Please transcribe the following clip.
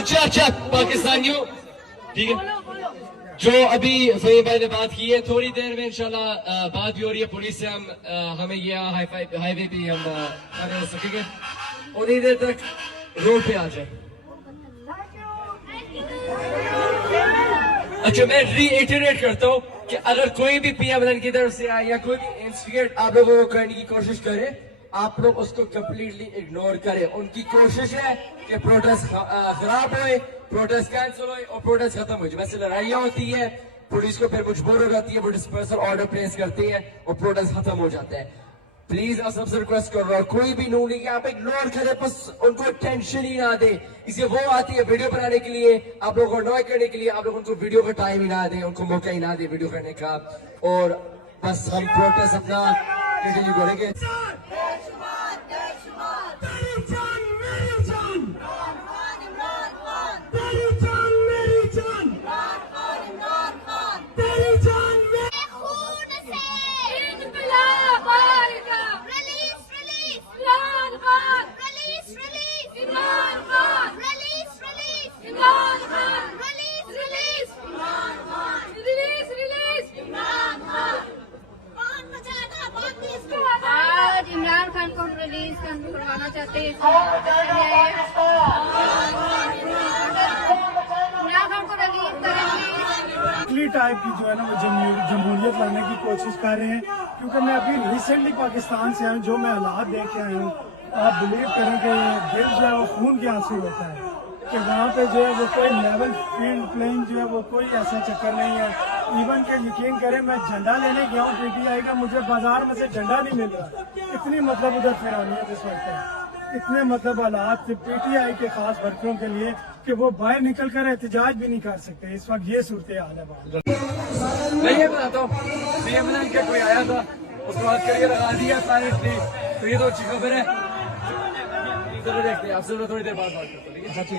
اچھا پاکستانیوں ٹھیک ہے جو ابھی فہیم بھائی نے بات کی ہے تھوڑی دیر میں انشاءاللہ بات بھی ہو رہی ہے پولیس سے ہمیں یہ ہائی وے پہ ہم کھڑے ہو سکیں گے انہیں دیر تک روڈ پہ آ جائیں. اچھا میں ری ایٹریٹ کرتا ہوں کہ اگر کوئی بھی پی ایم ایل این کی طرف سے آئے یا کوئی بھی انسٹیگیٹ آپ لوگوں کو کرنے کی کوشش کرے آپ لوگ اس کو کمپلیٹلی اگنور کریں. ان کی کوشش ہے کہ پروٹیسٹ خراب ہوئے پروٹیسٹ کینسل ہوئے اور پروٹیسٹ ختم ہو جائے. ویسے لڑائیاں ہوتی ہے پولیس کو پھر مجبور ہو جاتی ہے وہ ڈسپرسل آرڈر پلیس کرتی ہے اور پروٹیسٹ ختم ہو جاتا ہے. پلیز آپ سب سے ریکویسٹ کر رہا ہوں کوئی بھی نو نہیں کہ آپ اگنور کریں بس ان کو ٹینشن ہی نہ دیں. اسے وہ آتی ہے ویڈیو بنانے کے لیے آپ لوگوں کو انوائے کرنے کے لیے آپ لوگ ان کو ویڈیو کا ٹائم ہی نہ دیں ان کو موقع ہی نہ دیں ویڈیو کرنے کا اور بس ہم پروٹیسٹ اپنا کنٹینیو کریں گے. عمران خان کو ریلیز کروانا چاہتے ہیں عمران خان کو ریلیز کریں ٹائپ کی جو ہے نا وہ جمہوریت لانے کی کوشش کر رہے ہیں کیونکہ میں ابھی ریسنٹلی پاکستان سے آیا ہوں جو میں حالات دیکھ کے آیا ہوں آپ بلیو کریں کہ دل جو ہے وہ خون کے آنسو ہوتا ہے کہ وہاں پہ جو ہے وہ کوئی لیول فیلڈ پلینگ جو ہے وہ کوئی ایسا چکر نہیں ہے. ایون کہ یقین کریں میں جھنڈا لینے گیا ہوں پی ٹی آئی کا مجھے بازار میں سے جھنڈا نہیں مل رہا. اتنی مطلب ادھر فرانیت اس وقت ہے اتنے مطلب حالات پی ٹی آئی کے خاص ورکروں کے لیے کہ وہ باہر نکل کر احتجاج بھی نہیں کر سکتے. اس وقت یہ صورتحال ہے. میں یہ بتاتا ہوں پی ایم ایل این کا کوئی آیا تھا اس کے بعد کریئر لگا دیا پائلٹ تو یہ تو اچھی خبر ہے. چلو دیکھتے ہیں آپ سے تھوڑی دیر بعد بات کرتے ہیں.